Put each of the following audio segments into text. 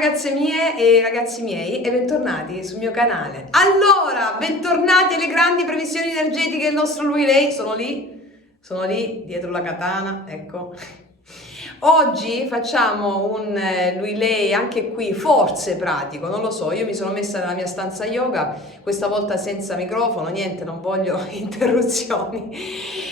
ragazze mie e ragazzi miei e bentornati sul mio canale. Allora, bentornati alle grandi previsioni energetiche del nostro lui lei. Sono lì dietro la katana, ecco. Oggi facciamo un lui lei anche qui forse pratico, non lo so, io mi sono messa nella mia stanza yoga, questa volta senza microfono, niente, non voglio interruzioni.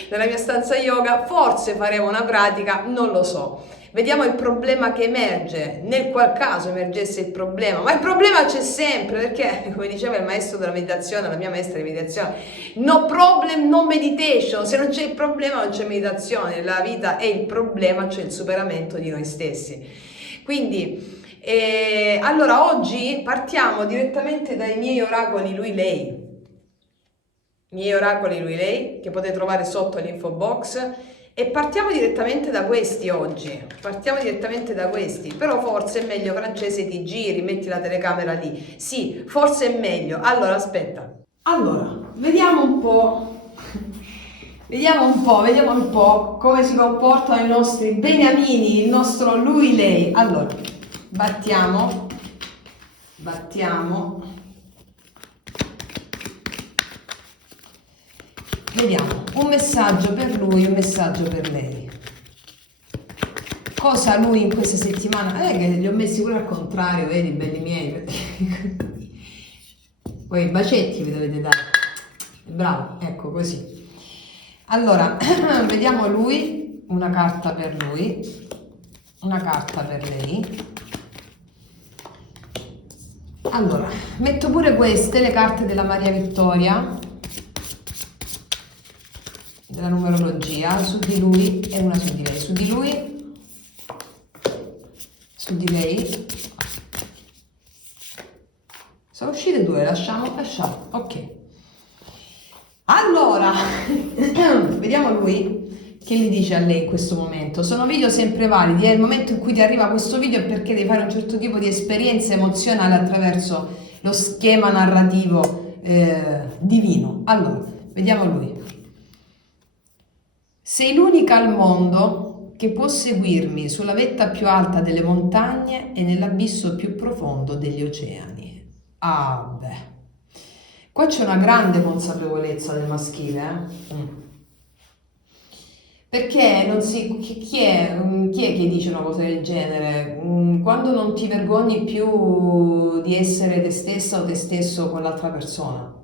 Nella mia stanza yoga forse faremo una pratica, non lo so. Vediamo il problema che emerge, nel qual caso emergesse il problema, ma il problema c'è sempre perché, come diceva il maestro della meditazione, la mia maestra di meditazione, no problem, no meditation, se non c'è il problema non c'è meditazione, la vita è il problema, c'è il superamento di noi stessi. Quindi, allora oggi partiamo direttamente dai miei oracoli lui-lei, che potete trovare sotto l'info box. E partiamo direttamente da questi oggi, però forse è meglio, Francese, ti giri, metti la telecamera lì, sì, forse è meglio. Allora aspetta, allora vediamo un po' come si comportano i nostri beniamini, il nostro lui lei. Allora battiamo, vediamo un messaggio per lui, un messaggio per lei. Cosa lui in questa settimana? Che li ho messi pure al contrario, vedi, belli miei. Poi i bacetti vi dovete dare. Bravo, ecco così. Allora, vediamo lui, una carta per lui, una carta per lei. Allora, metto pure queste, le carte della Maria Vittoria, della numerologia, su di lui e una su di lei, su di lui, su di lei. Sono uscite due, lasciamo, ok. Allora, vediamo lui che gli dice a lei in questo momento. Sono video sempre validi, è il momento in cui ti arriva questo video è perché devi fare un certo tipo di esperienza emozionale attraverso lo schema narrativo divino. Allora, vediamo lui. Sei l'unica al mondo che può seguirmi sulla vetta più alta delle montagne e nell'abisso più profondo degli oceani. Ah, beh. Qua c'è una grande consapevolezza del maschile, Perché non si, chi è che dice una cosa del genere? Quando non ti vergogni più di essere te stessa o te stesso con l'altra persona.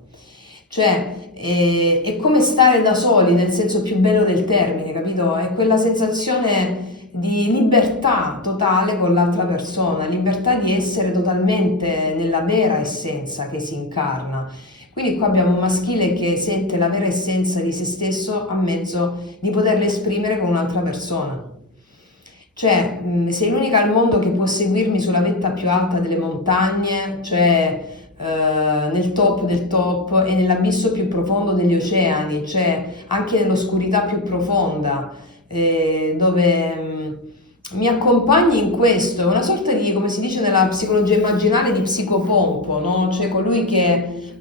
Cioè, è come stare da soli nel senso più bello del termine, capito? È quella sensazione di libertà totale con l'altra persona, libertà di essere totalmente nella vera essenza che si incarna. Quindi qua abbiamo un maschile che sente la vera essenza di se stesso a mezzo di poterla esprimere con un'altra persona. Cioè, sei l'unica al mondo che può seguirmi sulla vetta più alta delle montagne, cioè nel top del top e nell'abisso più profondo degli oceani, cioè anche nell'oscurità più profonda, dove mi accompagni in questo. È una sorta di, come si dice nella psicologia immaginale, di psicopompo, no? Cioè colui che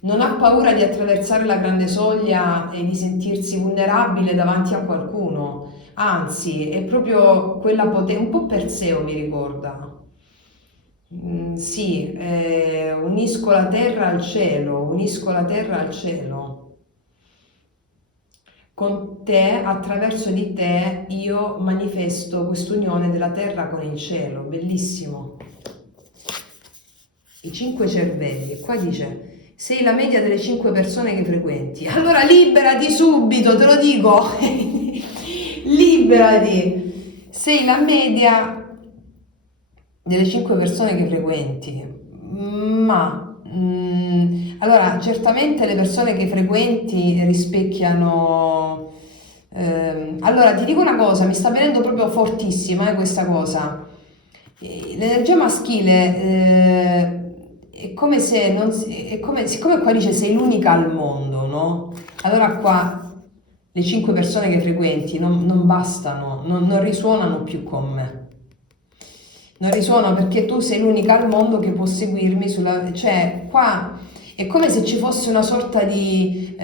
non ha paura di attraversare la grande soglia e di sentirsi vulnerabile davanti a qualcuno, anzi è proprio quella potenza, un po' Perseo mi ricorda. Sì, unisco la terra al cielo, unisco la terra al cielo. Con te, attraverso di te, io manifesto quest'unione della terra con il cielo, bellissimo. I 5 cervelli, qua dice, sei la media delle 5 persone che frequenti. Allora liberati subito, te lo dico, liberati, sei la media delle 5 persone che frequenti, ma allora certamente le persone che frequenti rispecchiano. Allora ti dico una cosa, mi sta venendo proprio fortissima questa cosa. L'energia maschile è come se non è come, siccome qua dice sei l'unica al mondo, no? Allora qua le 5 persone che frequenti non bastano, non risuonano più con me. Non risuona perché tu sei l'unica al mondo che può seguirmi sulla. Cioè, qua è come se ci fosse una sorta di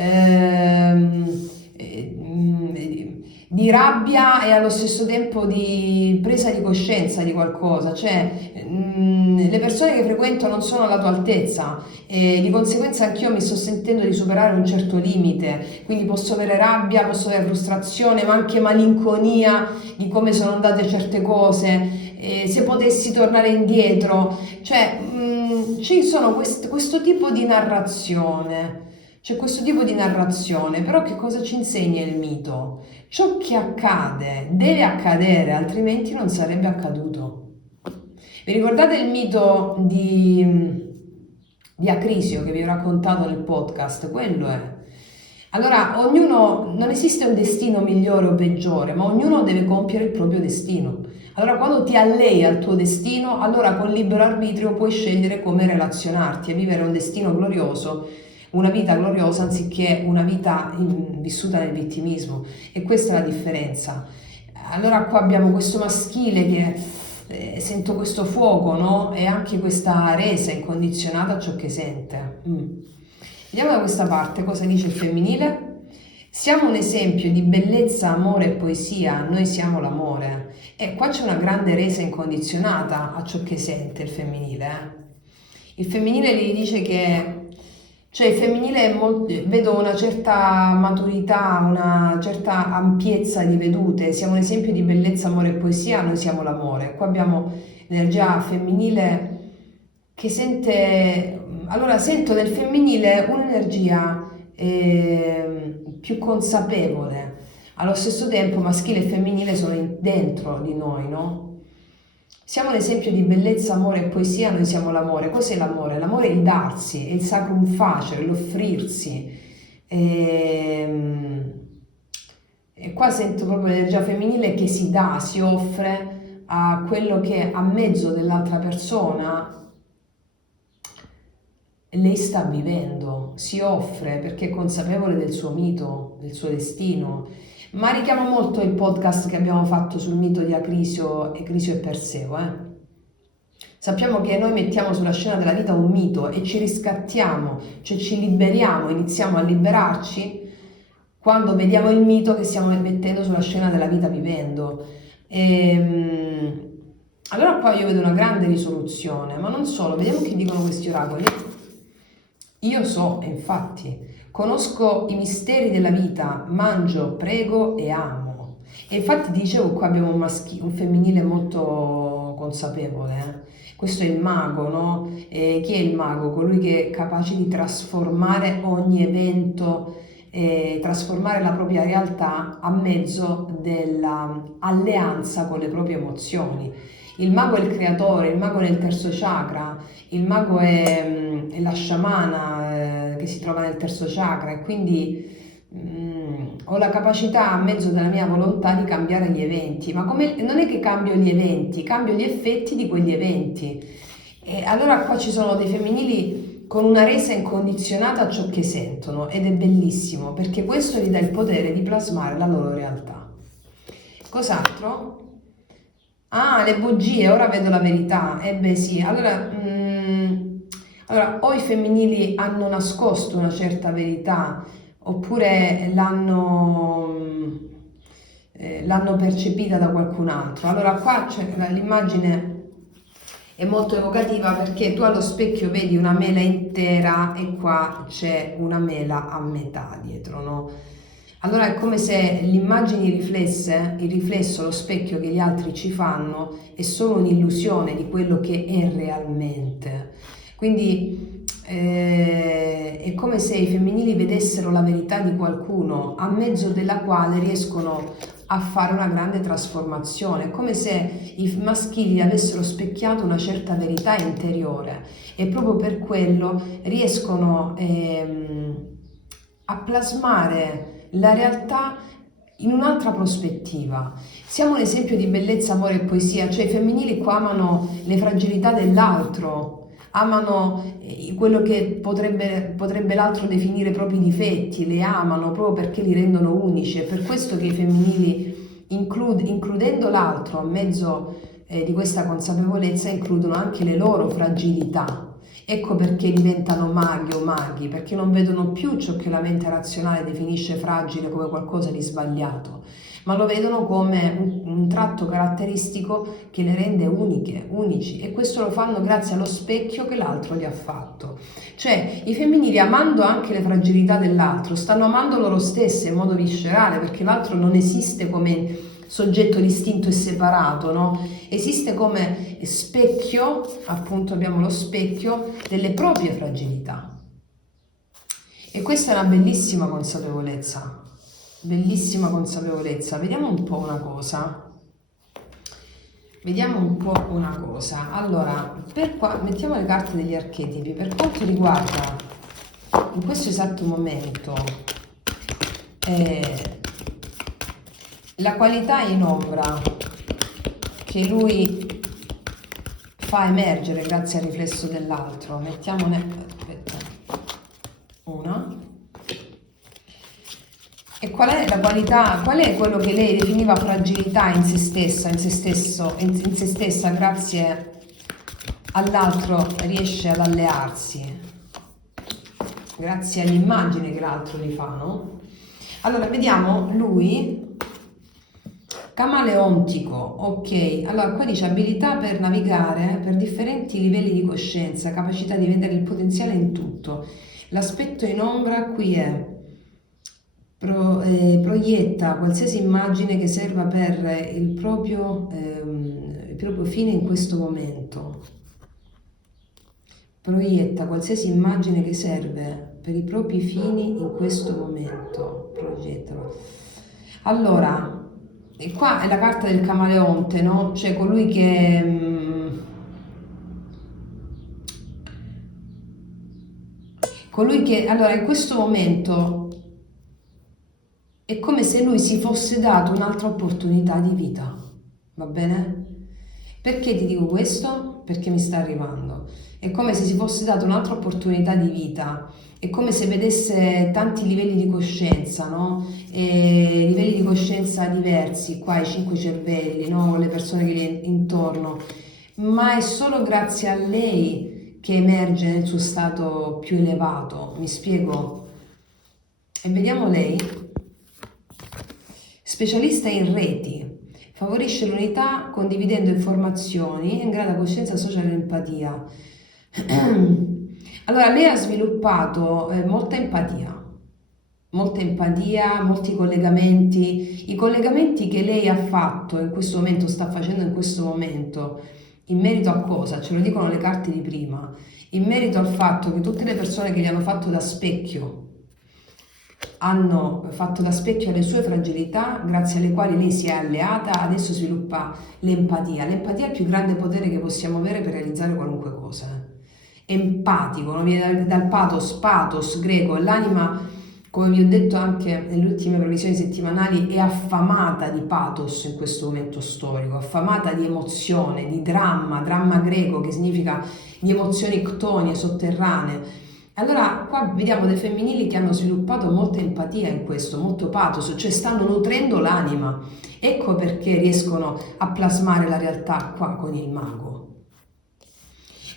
di rabbia e allo stesso tempo di presa di coscienza di qualcosa, cioè le persone che frequento non sono alla tua altezza e di conseguenza anch'io mi sto sentendo di superare un certo limite, quindi posso avere rabbia, posso avere frustrazione, ma anche malinconia di come sono andate certe cose, se potessi tornare indietro, cioè ci sono questo tipo di narrazione. C'è questo tipo di narrazione, però che cosa ci insegna il mito? Ciò che accade deve accadere, altrimenti non sarebbe accaduto. Vi ricordate il mito di Acrisio che vi ho raccontato nel podcast? Quello è. Allora, non esiste un destino migliore o peggiore, ma ognuno deve compiere il proprio destino. Allora, quando ti allei al tuo destino, allora con libero arbitrio puoi scegliere come relazionarti e vivere un destino glorioso, una vita gloriosa anziché una vita vissuta nel vittimismo. E questa è la differenza. Allora qua abbiamo questo maschile che sento questo fuoco, no? E anche questa resa incondizionata a ciò che sente. Vediamo da questa parte cosa dice il femminile. Siamo un esempio di bellezza, amore e poesia, noi siamo l'amore. E qua c'è una grande resa incondizionata a ciò che sente il femminile. Il femminile gli dice che, cioè il femminile vedo una certa maturità, una certa ampiezza di vedute, siamo un esempio di bellezza, amore e poesia, noi siamo l'amore. Qua abbiamo l'energia femminile che sente, allora sento nel femminile un'energia più consapevole, allo stesso tempo maschile e femminile sono dentro di noi, no? Siamo un esempio di bellezza, amore e poesia, noi siamo l'amore. Cos'è l'amore? L'amore è il darsi, è il sacrum facere, l'offrirsi. E qua sento proprio l'energia femminile che si dà, si offre a quello che a mezzo dell'altra persona lei sta vivendo, si offre perché è consapevole del suo mito, del suo destino. Ma richiamo molto il podcast che abbiamo fatto sul mito di Acrisio e Perseo. Sappiamo che noi mettiamo sulla scena della vita un mito e ci riscattiamo, cioè ci liberiamo, iniziamo a liberarci quando vediamo il mito che stiamo mettendo sulla scena della vita vivendo. Allora qua io vedo una grande risoluzione, ma non solo, vediamo che dicono questi oracoli. Io so, infatti, conosco i misteri della vita, mangio, prego e amo. E infatti dicevo, qua abbiamo un femminile molto consapevole. Questo è il mago, no? Chi è il mago? Colui che è capace di trasformare ogni evento, trasformare la propria realtà a mezzo dell'alleanza con le proprie emozioni. Il mago è il creatore, il mago è nel terzo chakra, il mago è la sciamana che si trova nel terzo chakra e quindi ho la capacità a mezzo della mia volontà di cambiare gli eventi, ma non è che cambio gli eventi, cambio gli effetti di quegli eventi. E allora qua ci sono dei femminili con una resa incondizionata a ciò che sentono ed è bellissimo perché questo gli dà il potere di plasmare la loro realtà. Cos'altro? Ah, le bugie, ora vedo la verità. Beh sì, allora o i femminili hanno nascosto una certa verità oppure l'hanno percepita da qualcun altro. Allora qua l'immagine è molto evocativa perché tu allo specchio vedi una mela intera e qua c'è una mela a metà dietro, no? Allora è come se l'immagine riflesse, il riflesso, lo specchio che gli altri ci fanno è solo un'illusione di quello che è realmente. Quindi è come se i femminili vedessero la verità di qualcuno a mezzo della quale riescono a fare una grande trasformazione. È come se i maschili avessero specchiato una certa verità interiore e proprio per quello riescono a plasmare la realtà in un'altra prospettiva. Siamo un esempio di bellezza, amore e poesia, cioè i femminili qua amano le fragilità dell'altro, amano quello che potrebbe l'altro definire propri difetti, le amano proprio perché li rendono unici. È per questo che i femminili, includendo l'altro a mezzo di questa consapevolezza, includono anche le loro fragilità. Ecco perché diventano maghi o maghi, perché non vedono più ciò che la mente razionale definisce fragile come qualcosa di sbagliato, ma lo vedono come un tratto caratteristico che le rende uniche, unici, e questo lo fanno grazie allo specchio che l'altro gli ha fatto. Cioè, i femminili, amando anche le fragilità dell'altro, stanno amando loro stesse in modo viscerale, perché l'altro non esiste come soggetto distinto e separato, no? Esiste come specchio, appunto abbiamo lo specchio delle proprie fragilità. E questa è una bellissima consapevolezza. Bellissima consapevolezza. Vediamo un po' una cosa. Vediamo un po' una cosa. Allora, mettiamo le carte degli archetipi. Per quanto riguarda in questo esatto momento la qualità in ombra che lui fa emergere grazie al riflesso dell'altro, mettiamone, aspetta, una. E qual è la qualità, qual è quello che lei definiva fragilità in se stessa, in se stessa, grazie all'altro riesce ad allearsi, grazie all'immagine che l'altro gli fa, no? Allora, vediamo lui, camaleontico, ok, allora qua dice abilità per navigare per differenti livelli di coscienza, capacità di vedere il potenziale in tutto. L'aspetto in ombra qui è proietta qualsiasi immagine che serva per il proprio fine in questo momento. Proietta qualsiasi immagine che serve per i propri fini in questo momento. Progettalo. Allora, e qua è la carta del camaleonte, no? Cioè colui che allora in questo momento è come se lui si fosse dato un'altra opportunità di vita, va bene? Perché ti dico questo? Perché mi sta arrivando. È come se si fosse dato un'altra opportunità di vita, è come se vedesse tanti livelli di coscienza, no? E livelli di coscienza diversi, qua i 5 cervelli, no? Le persone che gli intorno, ma è solo grazie a lei che emerge nel suo stato più elevato, mi spiego? E vediamo lei. Specialista in reti, favorisce l'unità condividendo informazioni, è in grado di coscienza sociale e empatia. Allora, lei ha sviluppato molta empatia, molti collegamenti, i collegamenti che lei ha fatto in questo momento, sta facendo in questo momento, in merito a cosa? Ce lo dicono le carte di prima, in merito al fatto che tutte le persone che gli hanno fatto da specchio, hanno fatto da specchio alle sue fragilità, grazie alle quali lei si è alleata, adesso sviluppa l'empatia. L'empatia è il più grande potere che possiamo avere per realizzare qualunque cosa. Empatico, non viene dal pathos greco, l'anima, come vi ho detto anche nelle ultime previsioni settimanali, è affamata di pathos in questo momento storico, affamata di emozione, di dramma greco che significa di emozioni ctonie, sotterranee. Allora qua vediamo dei femminili che hanno sviluppato molta empatia in questo, molto pathos, cioè stanno nutrendo l'anima. Ecco perché riescono a plasmare la realtà qua con il mago.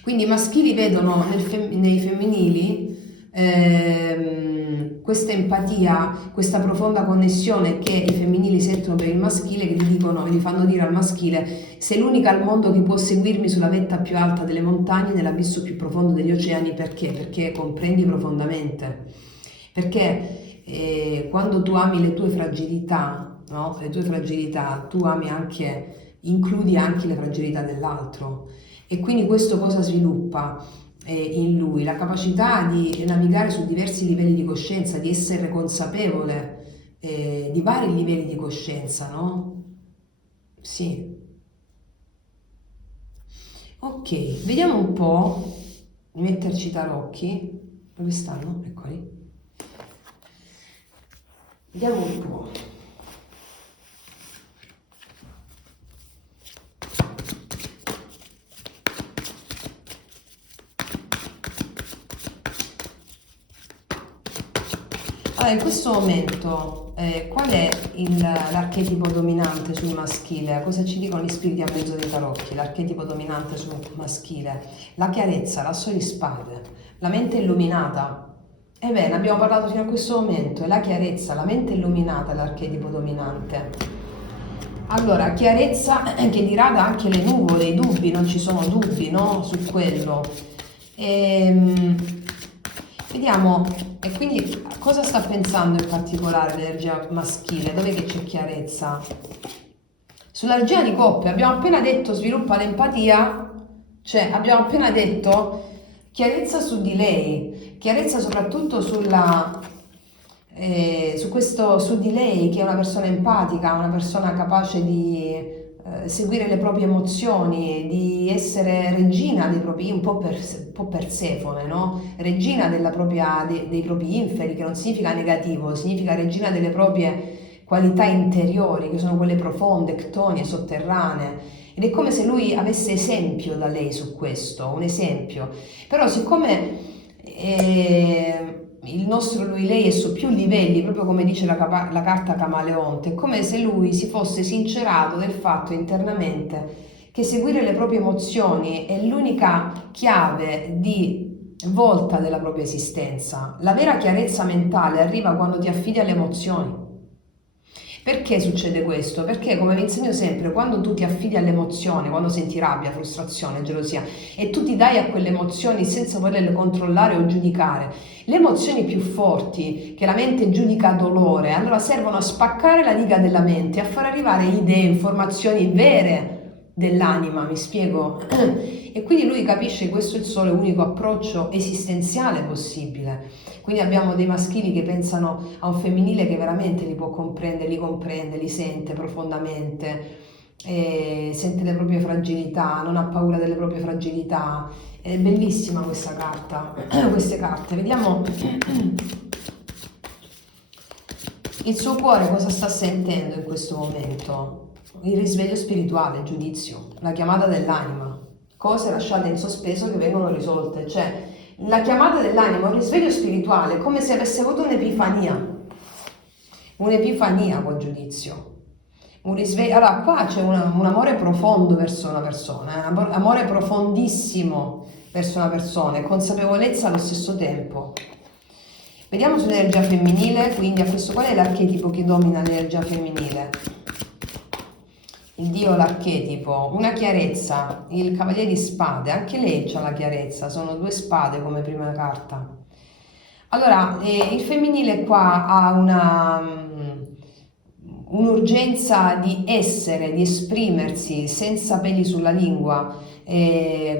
Quindi i maschili vedono nei femminili questa empatia, questa profonda connessione che i femminili sentono per il maschile, che gli fanno dire al maschile: sei l'unica al mondo che può seguirmi sulla vetta più alta delle montagne, nell'abisso più profondo degli oceani. Perché? Perché comprendi profondamente. Perché quando tu ami le tue fragilità, no? Le tue fragilità, tu ami anche, includi anche le fragilità dell'altro. E quindi questo cosa sviluppa in lui? La capacità di navigare su diversi livelli di coscienza, di essere consapevole di vari livelli di coscienza, no? Sì. Ok, vediamo un po', metterci i tarocchi. Dove stanno? Eccoli. Vediamo un po'. Allora, in questo momento, qual è l'archetipo dominante sul maschile? Cosa ci dicono gli spiriti a mezzo dei tarocchi? L'archetipo dominante sul maschile? La chiarezza, l'asso di spade, la mente illuminata. Ebbene, abbiamo parlato fino a questo momento, è la chiarezza, la mente illuminata è l'archetipo dominante. Allora, chiarezza che dirada anche le nuvole, i dubbi, non ci sono dubbi, no? Su quello. Ehm, Vediamo, e quindi cosa sta pensando in particolare l'energia maschile? Dov'è che c'è chiarezza? Sull'energia di coppia abbiamo appena detto sviluppa l'empatia, cioè abbiamo appena detto chiarezza su di lei, chiarezza soprattutto su di lei, che è una persona empatica, una persona capace di seguire le proprie emozioni, di essere regina dei propri, un po' Persefone, no? Regina dei propri inferi, che non significa negativo, significa regina delle proprie qualità interiori, che sono quelle profonde, ctonie, sotterranee. Ed è come se lui avesse esempio da lei su questo, un esempio. Però siccome il nostro lui-lei è su più livelli, proprio come dice la carta Camaleonte, è come se lui si fosse sincerato del fatto internamente che seguire le proprie emozioni è l'unica chiave di volta della propria esistenza. La vera chiarezza mentale arriva quando ti affidi alle emozioni. Perché succede questo? Perché, come vi insegno sempre, quando tu ti affidi alle emozioni, quando senti rabbia, frustrazione, gelosia, e tu ti dai a quelle emozioni senza volerle controllare o giudicare, le emozioni più forti, che la mente giudica dolore, allora servono a spaccare la diga della mente, a far arrivare idee, informazioni vere dell'anima, mi spiego? E quindi lui capisce che questo è il solo unico approccio esistenziale possibile. Quindi abbiamo dei maschili che pensano a un femminile che veramente li può comprendere, li sente profondamente, sente le proprie fragilità, non ha paura delle proprie fragilità. È bellissima questa carta, queste carte. Vediamo il suo cuore cosa sta sentendo in questo momento. Il risveglio spirituale, il giudizio, la chiamata dell'anima, cose lasciate in sospeso che vengono risolte, cioè la chiamata dell'anima, un risveglio spirituale, come se avesse avuto un'epifania col giudizio. Un risveglio. Allora, qua c'è un amore profondo verso una persona, amore profondissimo verso una persona e consapevolezza allo stesso tempo. Vediamo sull'energia femminile, quindi a questo qual è l'archetipo che domina l'energia femminile? Il dio, l'archetipo, una chiarezza, il cavaliere di spade, anche lei ha la chiarezza, sono 2 spade come prima carta. Allora, il femminile qua ha un'urgenza di essere, di esprimersi senza peli sulla lingua,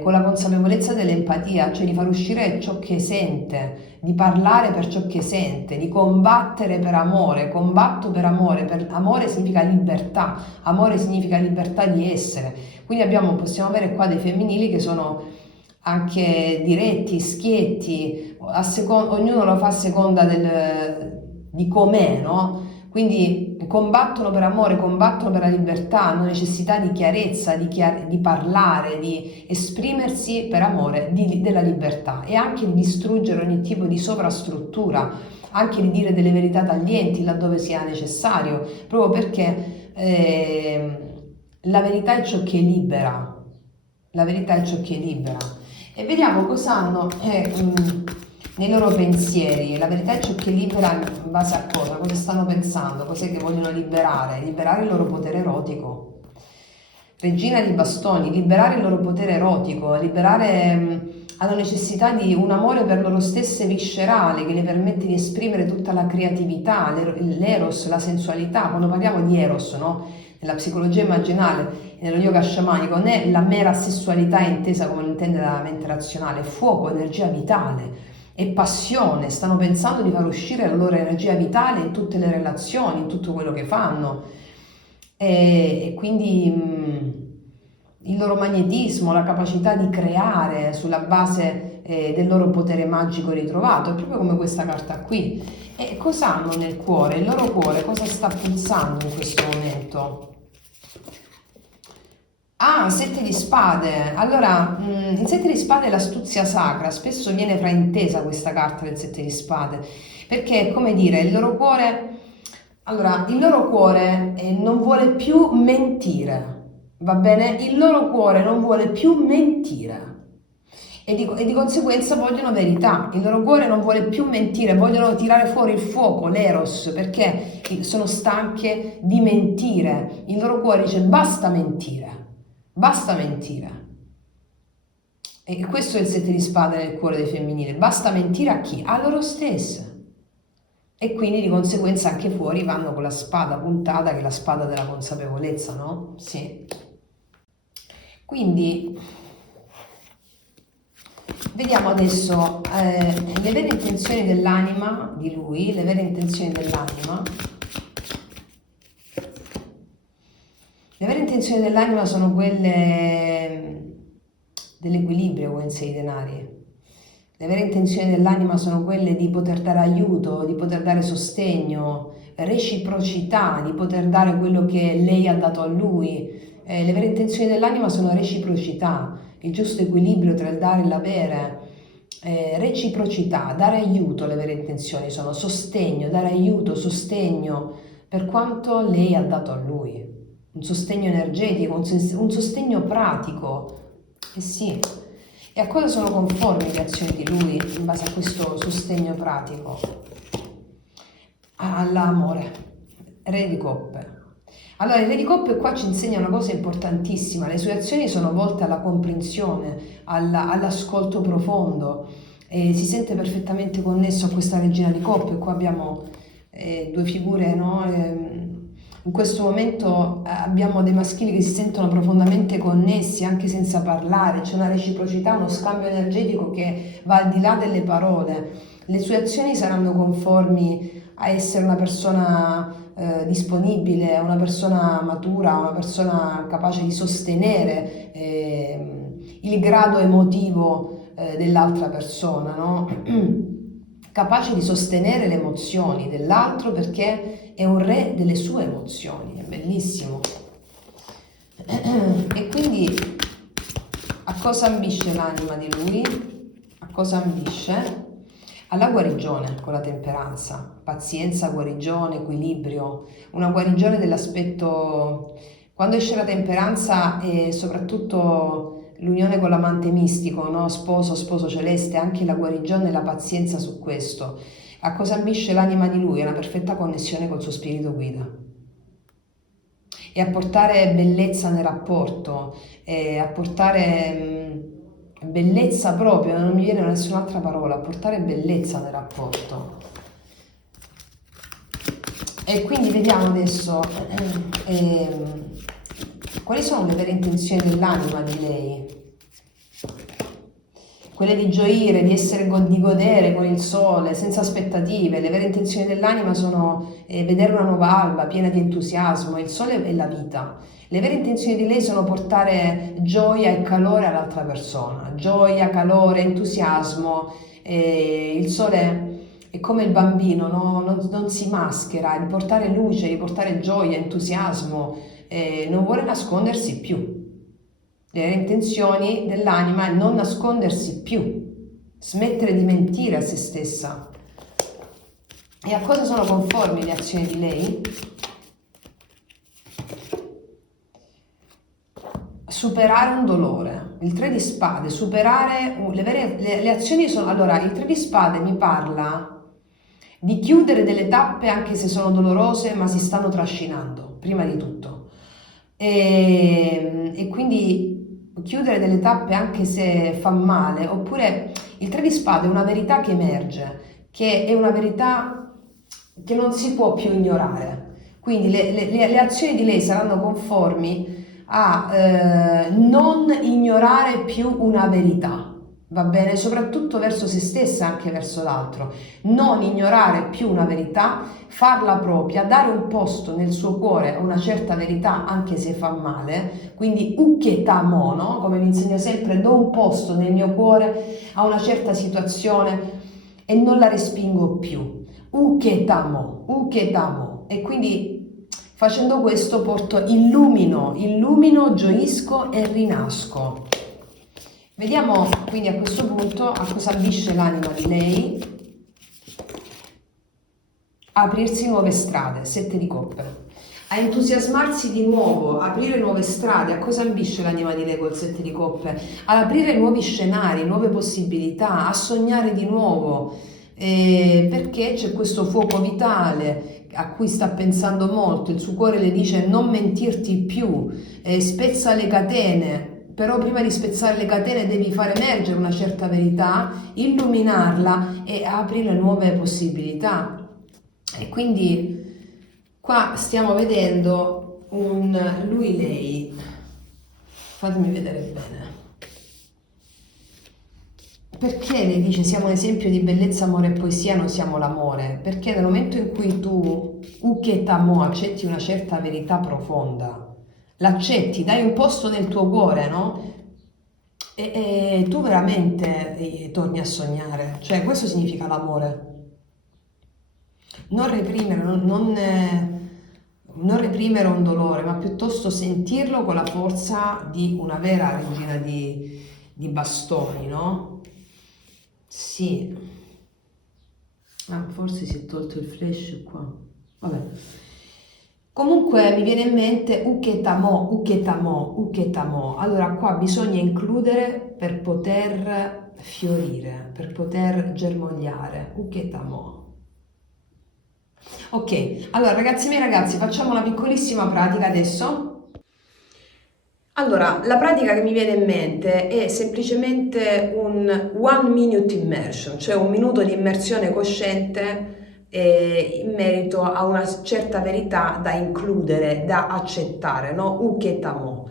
con la consapevolezza dell'empatia, cioè di far uscire ciò che sente, di parlare per ciò che sente, di combattere per amore. Combatto per amore significa libertà di essere. Quindi possiamo avere qua dei femminili che sono anche diretti, schietti, ognuno lo fa a seconda di com'è, no? Quindi combattono per amore, combattono per la libertà, hanno necessità di chiarezza, di parlare, di esprimersi per amore della libertà e anche di distruggere ogni tipo di sovrastruttura, anche di dire delle verità taglienti laddove sia necessario, proprio perché la verità è ciò che libera, la verità è ciò che libera. E vediamo cosa hanno nei loro pensieri. La verità è ciò che libera in base a cosa stanno pensando, cos'è che vogliono liberare il loro potere erotico. Regina di bastoni, liberare il loro potere erotico, hanno necessità di un amore per loro stesse viscerale che le permette di esprimere tutta la creatività, l'eros, la sensualità. Quando parliamo di eros, no? Nella psicologia immaginale, nello yoga sciamanico, non è la mera sessualità intesa come lo intende la mente razionale, è fuoco, energia vitale, è passione, stanno pensando di far uscire la loro energia vitale in tutte le relazioni, in tutto quello che fanno. E quindi il loro magnetismo, la capacità di creare sulla base del loro potere magico ritrovato, è proprio come questa carta qui. E cosa hanno nel cuore? Il loro cuore cosa sta pulsando in questo momento? Ah, 7 di spade. Allora, il 7 di spade è l'astuzia sacra, spesso viene fraintesa questa carta del 7 di spade, perché, come dire, il loro cuore, allora, il loro cuore non vuole più mentire, va bene? Il loro cuore non vuole più mentire. e di conseguenza vogliono verità. Il loro cuore non vuole più mentire, vogliono tirare fuori il fuoco, l'eros, perché sono stanche di mentire. Il loro cuore dice basta mentire, basta mentire. E questo è il 7 di spade nel cuore dei femminili. Basta mentire a chi? A loro stesse. E quindi di conseguenza anche fuori vanno con la spada puntata, che è la spada della consapevolezza, no? Sì. Quindi vediamo adesso le vere intenzioni dell'anima di lui, le vere intenzioni dell'anima. Le vere intenzioni dell'anima sono quelle dell'equilibrio con i 6 denari. Le vere intenzioni dell'anima sono quelle di poter dare aiuto, di poter dare sostegno, reciprocità, di poter dare quello che lei ha dato a lui. Le vere intenzioni dell'anima sono reciprocità, il giusto equilibrio tra il dare e l'avere. Reciprocità, dare aiuto, le vere intenzioni sono sostegno, dare aiuto, sostegno per quanto lei ha dato a lui. Un sostegno energetico, un sostegno pratico. Eh sì. E a cosa sono conformi le azioni di lui in base a questo sostegno pratico? All'amore, Re di Coppe. Allora, il Re di Coppe qua ci insegna una cosa importantissima: le sue azioni sono volte alla comprensione, all'ascolto profondo, e si sente perfettamente connesso a questa Regina di Coppe. Qua abbiamo due figure, no? In questo momento abbiamo dei maschili che si sentono profondamente connessi anche senza parlare, c'è una reciprocità, uno scambio energetico che va al di là delle parole. Le sue azioni saranno conformi a essere una persona disponibile, una persona matura, una persona capace di sostenere il grado emotivo dell'altra persona, no? Capace di sostenere le emozioni dell'altro perché è un re delle sue emozioni, è bellissimo. E quindi a cosa ambisce l'anima di lui? A cosa ambisce? Alla guarigione con la temperanza, pazienza, guarigione, equilibrio, una guarigione dell'aspetto. Quando esce la temperanza e soprattutto l'unione con l'amante mistico, no? Sposo celeste, anche la guarigione e la pazienza su questo. A cosa ambisce l'anima di lui? È una perfetta connessione col suo spirito guida. E a portare bellezza nel rapporto, a portare bellezza proprio, non mi viene nessun'altra parola, a portare bellezza nel rapporto. E quindi vediamo adesso quali sono le vere intenzioni dell'anima di lei. Quelle di gioire, di godere con il sole, senza aspettative. Le vere intenzioni dell'anima sono vedere una nuova alba piena di entusiasmo. Il sole è la vita. Le vere intenzioni di lei sono portare gioia e calore all'altra persona. Gioia, calore, entusiasmo. Il sole è come il bambino, no? Non si maschera, di portare luce, di portare gioia, entusiasmo. Non vuole nascondersi più. Le vere intenzioni dell'anima è non nascondersi più, smettere di mentire a se stessa. E a cosa sono conformi le azioni di lei? Superare un dolore. Il 3 di spade, superare le azioni sono. Allora, il 3 di spade mi parla di chiudere delle tappe anche se sono dolorose, ma si stanno trascinando, prima di tutto. E quindi chiudere delle tappe anche se fa male. Oppure il 3 di spade è una verità che emerge, che è una verità che non si può più ignorare. Quindi le azioni di lei saranno conformi a non ignorare più una verità, va bene? Soprattutto verso se stessa e anche verso l'altro. Non ignorare più una verità, farla propria, dare un posto nel suo cuore a una certa verità anche se fa male. Quindi uketamo, no? Come mi insegna sempre, do un posto nel mio cuore a una certa situazione e non la respingo più. Uketamo. E quindi facendo questo illumino, gioisco e rinasco. Vediamo quindi a questo punto a cosa ambisce l'anima di lei. Aprirsi nuove strade, 7 di coppe. a entusiasmarsi di nuovo, aprire nuove strade. A cosa ambisce l'anima di lei col 7 di coppe? Ad aprire nuovi scenari, nuove possibilità, a sognare di nuovo, perché c'è questo fuoco vitale a cui sta pensando molto. Il suo cuore le dice non mentirti più, spezza le catene. Però prima di spezzare le catene devi far emergere una certa verità, illuminarla e aprire nuove possibilità. E quindi qua stiamo vedendo un lui-lei. Fatemi vedere bene. Perché lei dice siamo un esempio di bellezza, amore e poesia, non siamo l'amore? Perché nel momento in cui tu, uketamo, accetti una certa verità profonda, l'accetti, dai un posto nel tuo cuore, no? E tu veramente torni a sognare. Cioè, questo significa l'amore. Non reprimere, non reprimere un dolore, ma piuttosto sentirlo con la forza di una vera regina di bastoni, no? Sì. Ah, forse si è tolto il flash qua. Vabbè. Comunque mi viene in mente uketamo, uketamo, uketamo. Allora qua bisogna includere per poter fiorire, per poter germogliare. Uketamo. Ok, allora ragazzi miei ragazzi, facciamo una piccolissima pratica adesso. Allora, la pratica che mi viene in mente è semplicemente un 1 minute immersion, cioè 1 minuto di immersione cosciente in merito a una certa verità da includere, da accettare, no? Uketamo.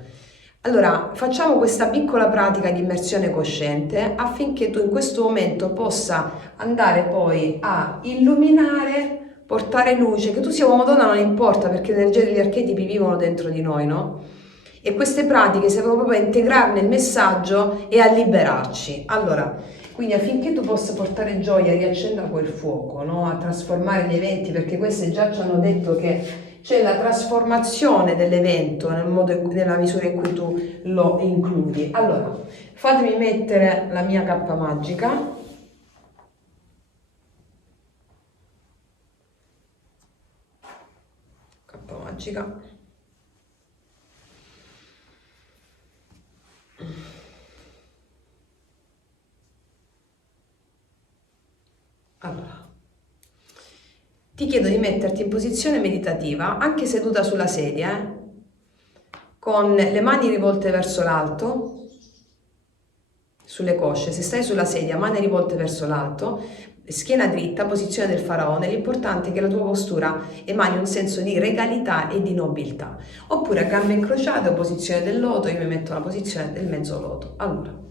Allora, facciamo questa piccola pratica di immersione cosciente affinché tu in questo momento possa andare poi a illuminare, portare luce, che tu sia uomo o donna non importa perché le energie degli archetipi vivono dentro di noi, no? E queste pratiche servono proprio a integrarne il messaggio e a liberarci. Allora, quindi affinché tu possa portare gioia, riaccenda quel fuoco, no? A trasformare gli eventi, perché queste già ci hanno detto che c'è la trasformazione dell'evento nella misura in cui tu lo includi. Allora, fatemi mettere la mia cappa magica. Cappa magica. Allora, ti chiedo di metterti in posizione meditativa, anche seduta sulla sedia, con le mani rivolte verso l'alto, sulle cosce. Se stai sulla sedia, mani rivolte verso l'alto, schiena dritta, posizione del faraone. L'importante è che la tua postura emani un senso di regalità e di nobiltà. Oppure a gambe incrociate o posizione del loto, io mi metto la posizione del mezzo loto. Allora,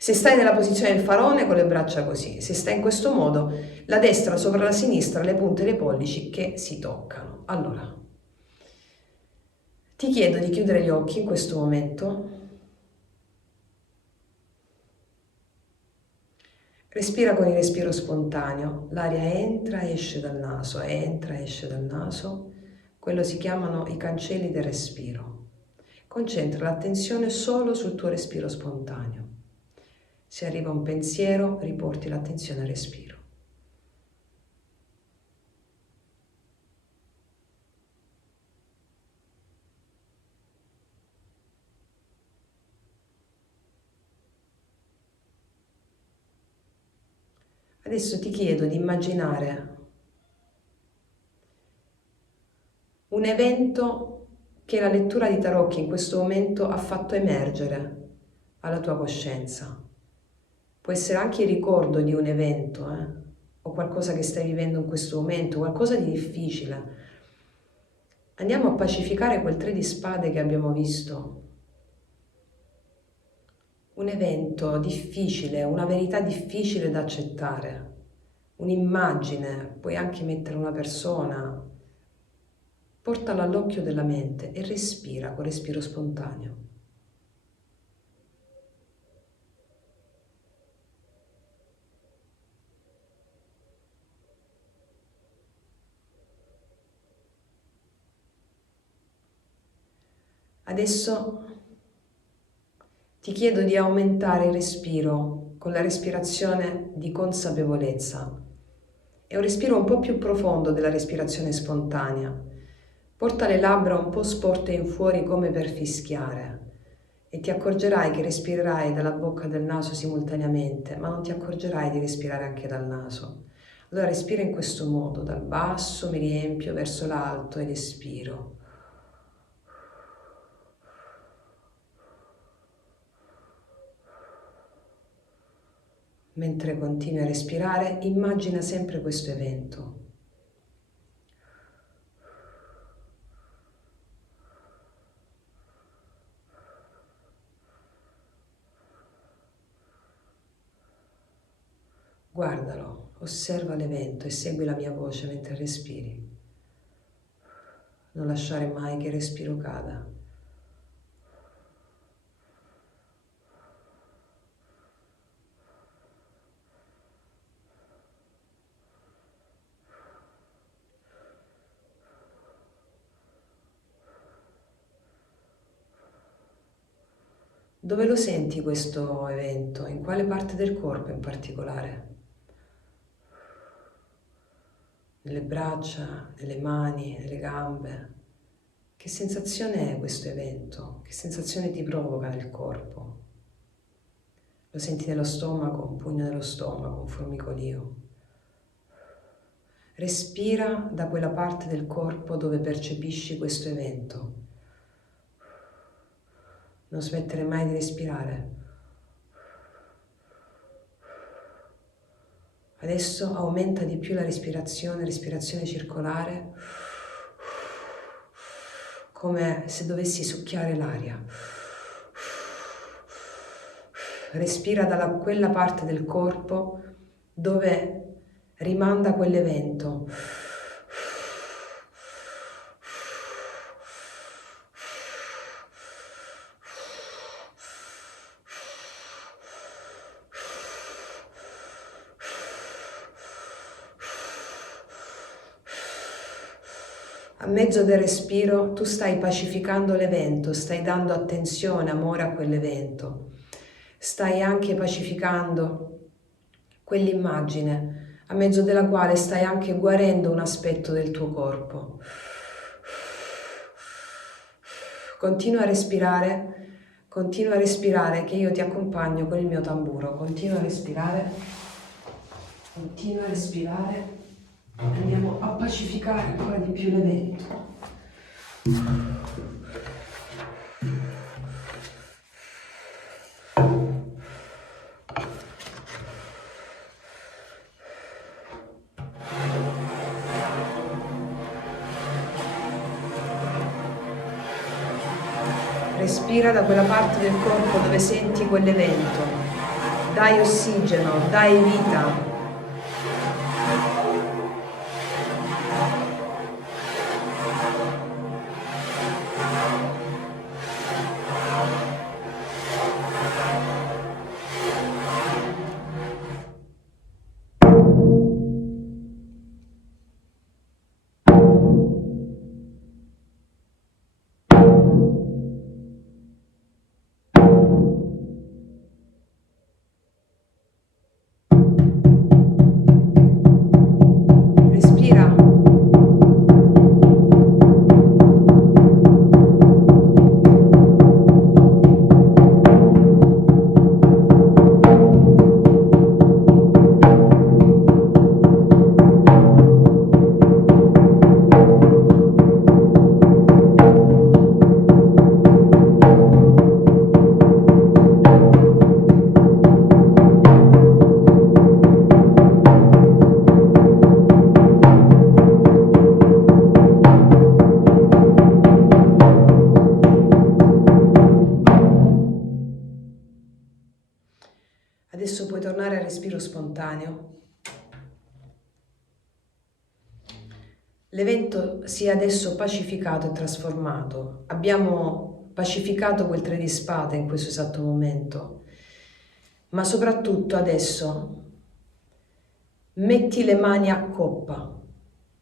se stai nella posizione del faraone con le braccia così, se stai in questo modo, la destra sopra la sinistra, le punte dei pollici che si toccano. Allora, ti chiedo di chiudere gli occhi in questo momento. Respira con il respiro spontaneo. L'aria entra e esce dal naso, entra e esce dal naso. Quello si chiamano i cancelli del respiro. Concentra l'attenzione solo sul tuo respiro spontaneo. Se arriva un pensiero, riporti l'attenzione al respiro. Adesso ti chiedo di immaginare un evento che la lettura di tarocchi in questo momento ha fatto emergere alla tua coscienza. Può essere anche il ricordo di un evento, o qualcosa che stai vivendo in questo momento, qualcosa di difficile. Andiamo a pacificare quel 3 di spade che abbiamo visto. Un evento difficile, una verità difficile da accettare, un'immagine, puoi anche mettere una persona, portala all'occhio della mente e respira con respiro spontaneo. Adesso ti chiedo di aumentare il respiro con la respirazione di consapevolezza. È un respiro un po' più profondo della respirazione spontanea. Porta le labbra un po' sporte in fuori come per fischiare e ti accorgerai che respirerai dalla bocca e dal naso simultaneamente, ma non ti accorgerai di respirare anche dal naso. Allora respira in questo modo, dal basso mi riempio verso l'alto ed espiro. Mentre continui a respirare, immagina sempre questo evento. Guardalo, osserva l'evento e segui la mia voce mentre respiri. Non lasciare mai che il respiro cada. Dove lo senti questo evento? In quale parte del corpo in particolare? Nelle braccia, nelle mani, nelle gambe? Che sensazione è questo evento? Che sensazione ti provoca nel corpo? Lo senti nello stomaco, un pugno nello stomaco, un formicolio? Respira da quella parte del corpo dove percepisci questo evento. Non smettere mai di respirare. Adesso aumenta di più la respirazione circolare, come se dovessi succhiare l'aria. Respira da quella parte del corpo dove rimanda quell'evento. A mezzo del respiro tu stai pacificando l'evento, stai dando attenzione, amore a quell'evento. Stai anche pacificando quell'immagine a mezzo della quale stai anche guarendo un aspetto del tuo corpo. Continua a respirare che io ti accompagno con il mio tamburo. Continua a respirare. Andiamo a pacificare ancora di più l'evento. Respira da quella parte del corpo dove senti quell'evento. Dai ossigeno, dai vita. Adesso puoi tornare al respiro spontaneo. L'evento si è adesso pacificato e trasformato. Abbiamo pacificato quel 3 di spade in questo esatto momento. Ma soprattutto adesso metti le mani a coppa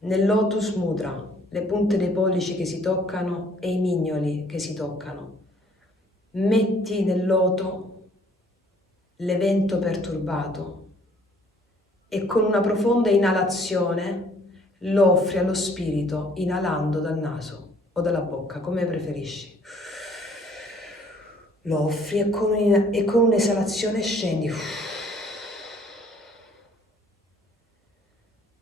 nel Lotus Mudra, le punte dei pollici che si toccano e i mignoli che si toccano. Metti nel loto l'evento perturbato e con una profonda inalazione lo offri allo spirito inalando dal naso. o dalla bocca, come preferisci. Lo offri e con un'esalazione scendi.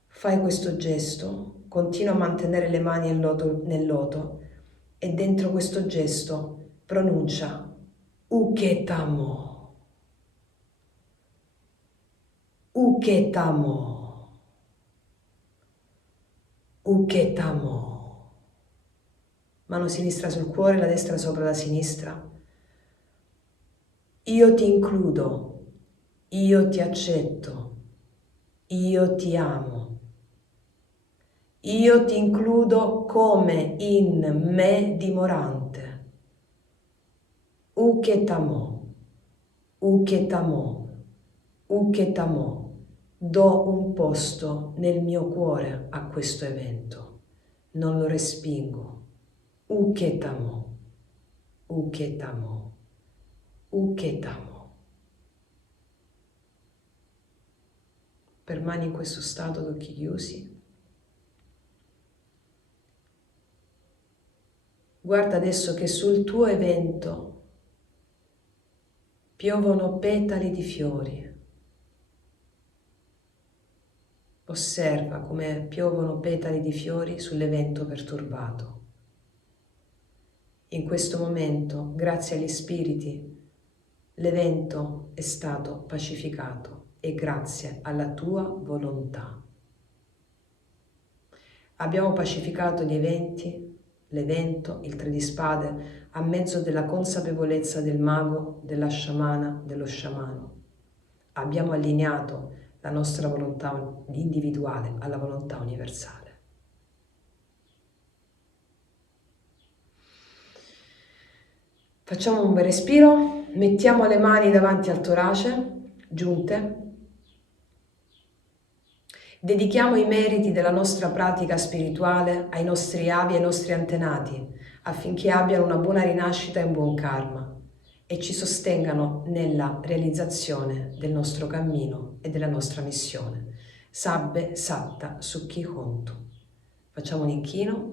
Fai questo gesto, continua a mantenere le mani nel loto e dentro questo gesto pronuncia Uketamo. Uketamo. Uketamo. Mano sinistra sul cuore, la destra sopra la sinistra. Io ti includo, io ti accetto, io ti amo. Io ti includo come in me dimorante. Uketamo, uketamo, uketamo. Do un posto nel mio cuore a questo evento. Non lo respingo. Uketamo, uketamo, uketamo. Permani in questo stato ad occhi chiusi. Guarda adesso che sul tuo evento piovono petali di fiori. Osserva come piovono petali di fiori sull'evento perturbato. In questo momento, grazie agli spiriti, l'evento è stato pacificato e grazie alla tua volontà. Abbiamo pacificato gli eventi, l'evento, il 3 di spade, a mezzo della consapevolezza del mago, della sciamana, dello sciamano. Abbiamo allineato la nostra volontà individuale alla volontà universale. Facciamo un bel respiro, mettiamo le mani davanti al torace, giunte. Dedichiamo i meriti della nostra pratica spirituale ai nostri avi e ai nostri antenati, affinché abbiano una buona rinascita e un buon karma e ci sostengano nella realizzazione del nostro cammino e della nostra missione. Sabbe Satta Sukhi Hontu. Facciamo un inchino.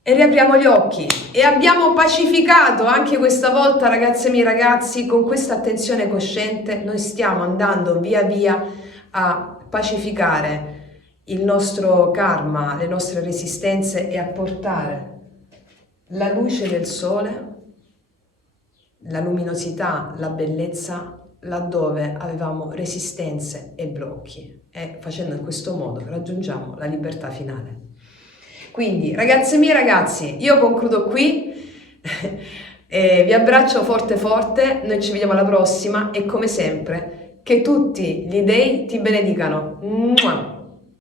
E riapriamo gli occhi e abbiamo pacificato anche questa volta, ragazze e miei ragazzi, con questa attenzione cosciente noi stiamo andando via via a pacificare il nostro karma, le nostre resistenze e a portare la luce del sole, la luminosità, la bellezza laddove avevamo resistenze e blocchi e facendo in questo modo raggiungiamo la libertà finale. Quindi, ragazze mie ragazzi, io concludo qui, vi abbraccio forte forte, noi ci vediamo alla prossima e come sempre, che tutti gli dei ti benedicano. Mua!